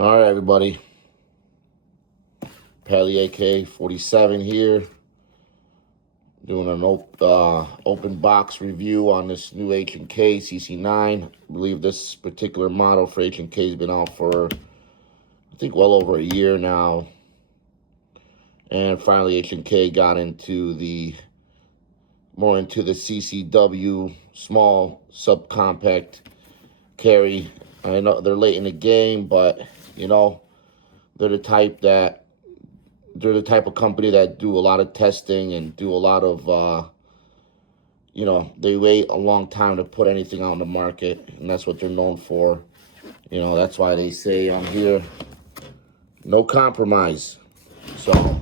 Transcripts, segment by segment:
All right, everybody. H&K 47 here, doing an open box review on this new H&K CC9. I believe this particular model for H&K has been out for, I think, well over a year now. And finally, H&K got more into the CCW of subcompact carry. I know they're late in the game, but you know, they're the type of company that do a lot of testing and do a lot of, they wait a long time to put anything out in the market, and that's what they're known for. That's why they say on here, no compromise. So,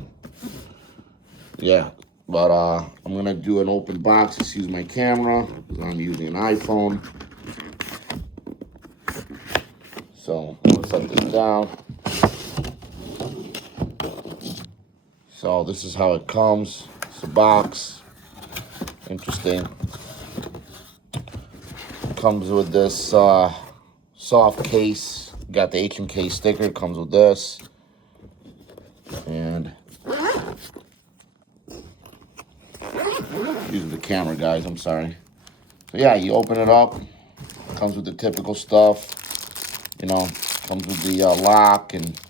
yeah, but I'm going to do an open box. Just use my camera because I'm using an iPhone. So, I'm going to set this down. So this is how it comes. It's a box. Interesting. It comes with this soft case. Got the H&K sticker. It comes with this. And using the camera, guys. I'm sorry. So yeah, you open it up. It comes with the typical stuff. Comes with the lock and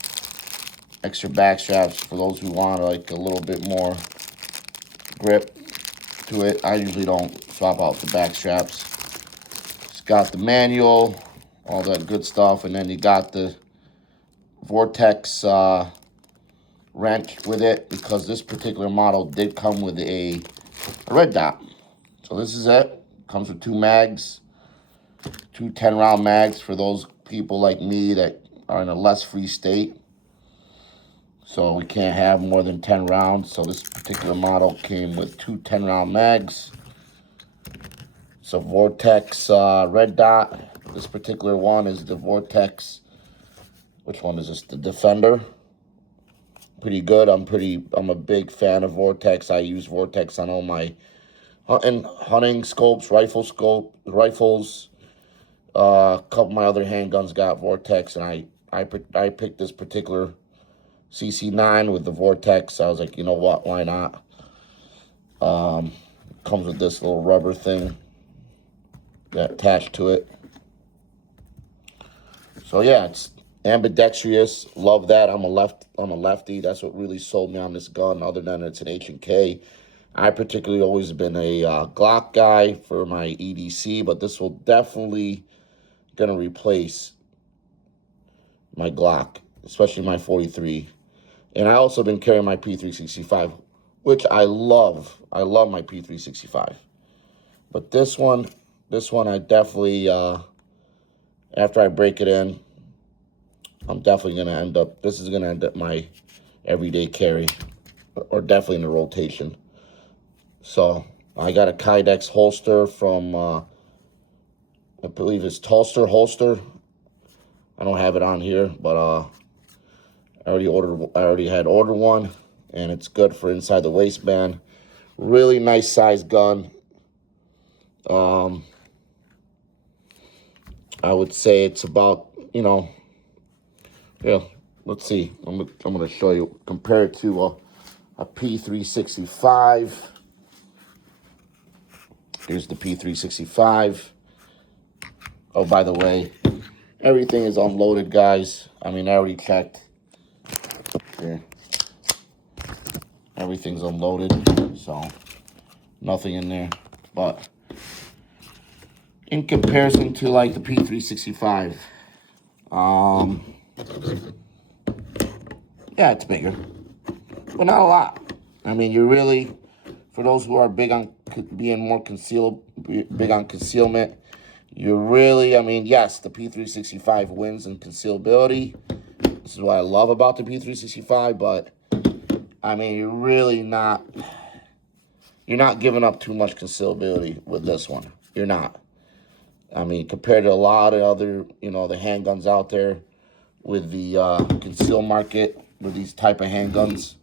extra back straps for those who want like a little bit more grip to it. I usually don't swap out the back straps. It's got the manual, all that good stuff, and then you got the Vortex wrench with it, because this particular model did come with a red dot. So this is it. Comes with two mags, two 10-round mags for those people like me that are in a less free state. So we can't have more than 10 rounds. So this particular model came with two 10-round mags. It's a Vortex red dot. This particular one is the Vortex. Which one is this? The Defender. Pretty good. I'm a big fan of Vortex. I use Vortex on all my hunting scopes, rifles. A couple of my other handguns got Vortex, and I picked this particular CC9 with the Vortex. I was like, you know what, why not? Comes with this little rubber thing that attached to it. So yeah, it's ambidextrous. Love that. I'm a lefty. That's what really sold me on this gun, other than it's an H&K. I particularly always been a Glock guy for my EDC, but this will definitely gonna replace my Glock, especially my 43. And I also been carrying my P365, which I love. I love my P365. But this one I definitely, after I break it in, I'm definitely going to end up, this is going to end up my everyday carry, or definitely in the rotation. So I got a Kydex holster from, I believe it's Tulster Holster. I don't have it on here, but I already had ordered one, and it's good for inside the waistband. Really nice size gun. I would say it's about, let's see. I'm going to show you, compare it to a P365. Here's the P365. Oh, by the way, everything is unloaded, guys. I mean, I already checked. Here. Everything's unloaded, so nothing in there. But in comparison to like the P365, yeah, it's bigger, but not a lot. I mean, you really, for those who are big on being more big on concealment, you really, I mean, yes, the P365 wins in concealability. This is what I love about the P365, but I mean, you're not giving up too much concealability with this one. You're not. I mean, compared to a lot of other, the handguns out there with the conceal market with these type of handguns,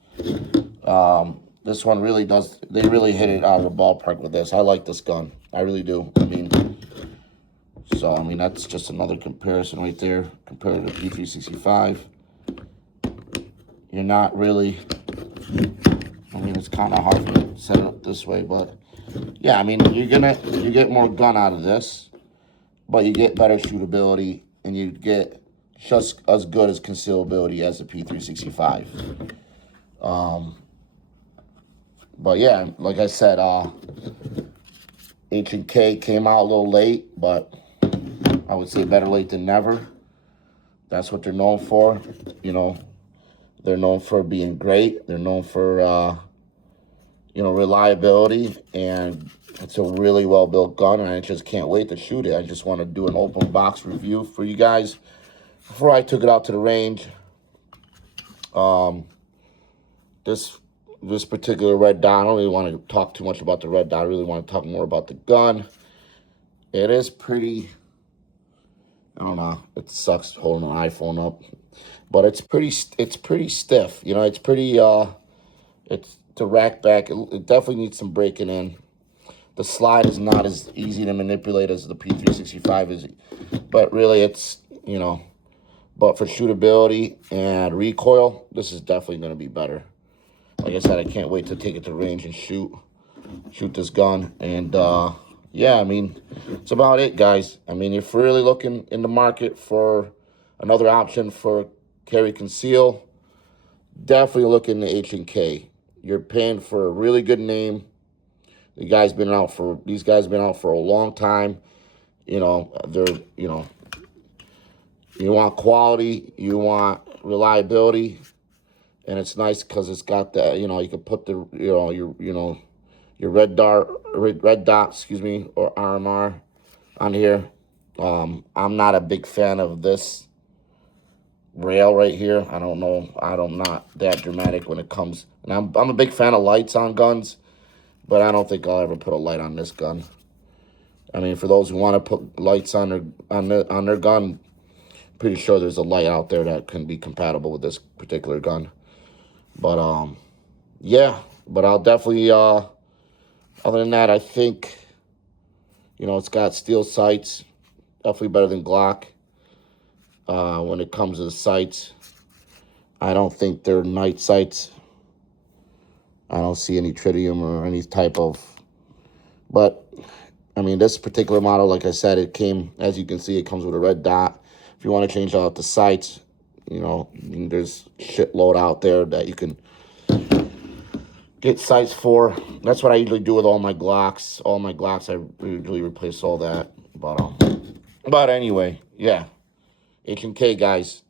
this one really does, they really hit it out of the ballpark with this. I like this gun. I really do. I mean, So, I mean, that's just another comparison right there compared to the P365. You're not really, I mean, it's kind of hard to set it up this way, but yeah, I mean, you get more gun out of this, but you get better shootability, and you get just as good as concealability as the P365. But yeah, like I said, H&K came out a little late, but I would say better late than never. That's what they're known for. You know, they're known for being great. They're known for, you know, reliability, and it's a really well-built gun, and I just can't wait to shoot it. I just want to do an open box review for you guys before I took it out to the range. This particular red dot, I don't really want to talk too much about the red dot. I really want to talk more about the gun. It is pretty, I don't know, it sucks holding an iPhone up, but it's pretty stiff. You know, it's pretty, it's to rack back. It definitely needs some breaking in. The slide is not as easy to manipulate as the P365 is, but really it's, you know, but for shootability and recoil, this is definitely going to be better. Like I said, I can't wait to take it to range and shoot this gun. And yeah, I mean, it's about it, guys. I mean, if you're really looking in the market for another option for carry conceal, definitely look into H&K. You're paying for a really good name. These guys been out for a long time. You know, they're, you know, you want quality, you want reliability, and it's nice because it's got that, you know, you can put the, your red dot, excuse me, or RMR on here. I'm not a big fan of this rail right here. I don't know. I'm not that dramatic when it comes, and I'm a big fan of lights on guns, but I don't think I'll ever put a light on this gun. I mean, for those who want to put lights on their gun, pretty sure there's a light out there that can be compatible with this particular gun. But yeah, but I'll definitely other than that, I think, you know, it's got steel sights, definitely better than Glock. When it comes to the sights, I don't think they're night sights. I don't see any tritium or any type of, but I mean, this particular model, like I said, it came, as you can see, it comes with a red dot. If you want to change out the sights, you know, there's shitload out there that you can get sights for. That's what I usually do with all my Glocks. All my Glocks, I usually replace all that. But anyway, yeah. H&K, guys.